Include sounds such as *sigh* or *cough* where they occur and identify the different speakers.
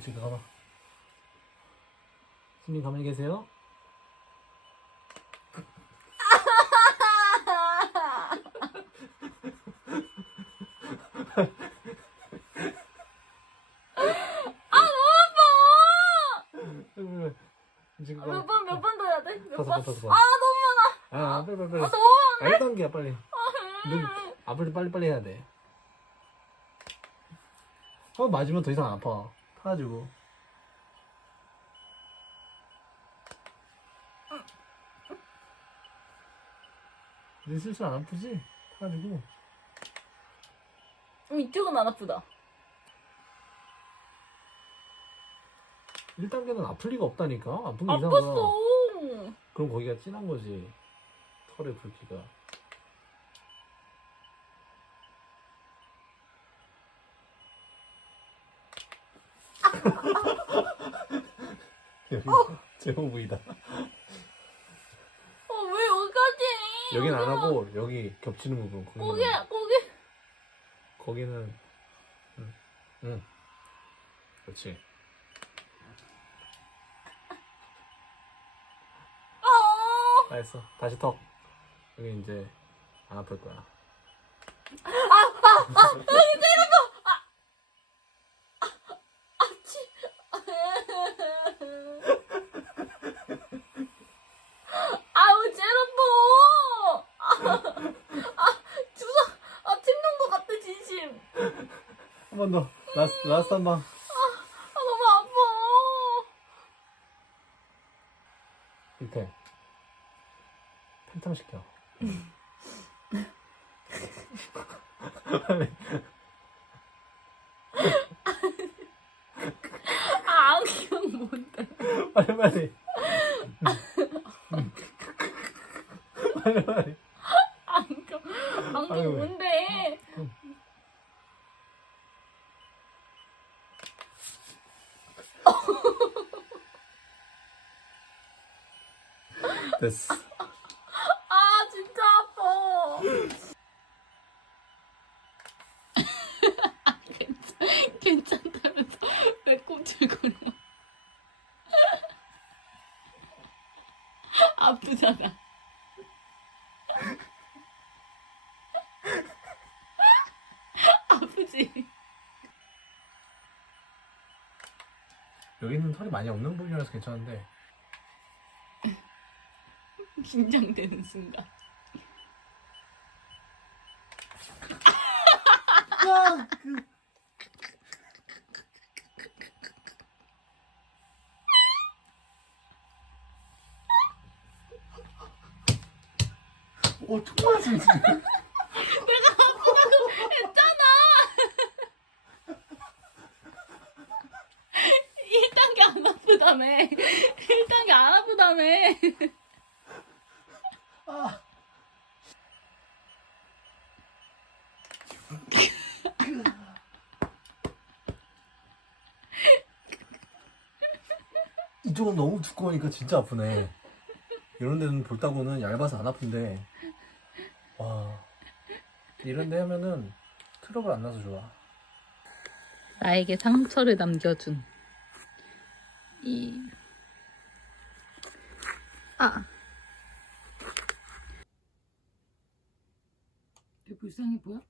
Speaker 1: 지금 가봐. 수민 가만히 계세요. 지금 가봐.
Speaker 2: 몇번 몇 번 더 해야 돼? 몇 번?
Speaker 1: 번, 다섯 번.
Speaker 2: 아 너무
Speaker 1: 아, 빨리, 빨리, 빨리.
Speaker 2: 많아. 아 너무
Speaker 1: 아, 1단계야, 빨리. 눈, 아, 빨리, 빨리, 빨리 해야 돼. 어, 맞으면 더 이상 안 아파. 타가지고. 내 슬슬 안 아프지? 타가지고.
Speaker 2: 많아. 이쪽은 안 아프다.
Speaker 1: 1단계는 아플 리가 없다니까? 아픈 게 거야.
Speaker 2: 아팠어.
Speaker 1: 그럼 거기가 진한 거지. 털의 붉기가. 여기 제모 부위다.
Speaker 2: 어왜 여기까지?
Speaker 1: 여긴 안 하고 여기 겹치는 부분.
Speaker 2: 거기
Speaker 1: 거기는,
Speaker 2: 거기.
Speaker 1: 거기는 응, 응. 그렇지.
Speaker 2: 아.
Speaker 1: 다 했어. 다시 턱. 여기 이제 안 아플 거야.
Speaker 2: 아치. 아우 제로포. 아 주사 아 튕는 것 같아 진심.
Speaker 1: 한 번 더. 라스트 라스트 한 번.
Speaker 2: 아 너무 아파.
Speaker 1: 밑에 팬텀 시켜. *laughs*
Speaker 2: 아 안경 뭔데?
Speaker 1: 빨리 빨리. *laughs* 빨리 빨리.
Speaker 2: 안경 안경
Speaker 1: 아유.
Speaker 2: 뭔데?
Speaker 1: 됐어.
Speaker 2: 아 진짜 아파. 괜찮다면서 왜 꼼짝거려? 아프잖아. 아프지?
Speaker 1: 여기는 털이 많이 없는 부분이라서 괜찮은데
Speaker 2: 긴장되는 순간.
Speaker 1: 어 정말 진짜 *laughs*
Speaker 2: 내가 아프다고 했잖아. *laughs* 1단계 안 아프다며. 1단계 안 아프다며. *laughs*
Speaker 1: 이쪽은 너무 두꺼우니까 진짜 아프네. 이런 데는 볼따구는 얇아서 안 아픈데. 와. 이런 데 하면은 트러블 안 나서 좋아.
Speaker 2: 나에게 상처를 남겨준 이. 아. 불쌍해 보여?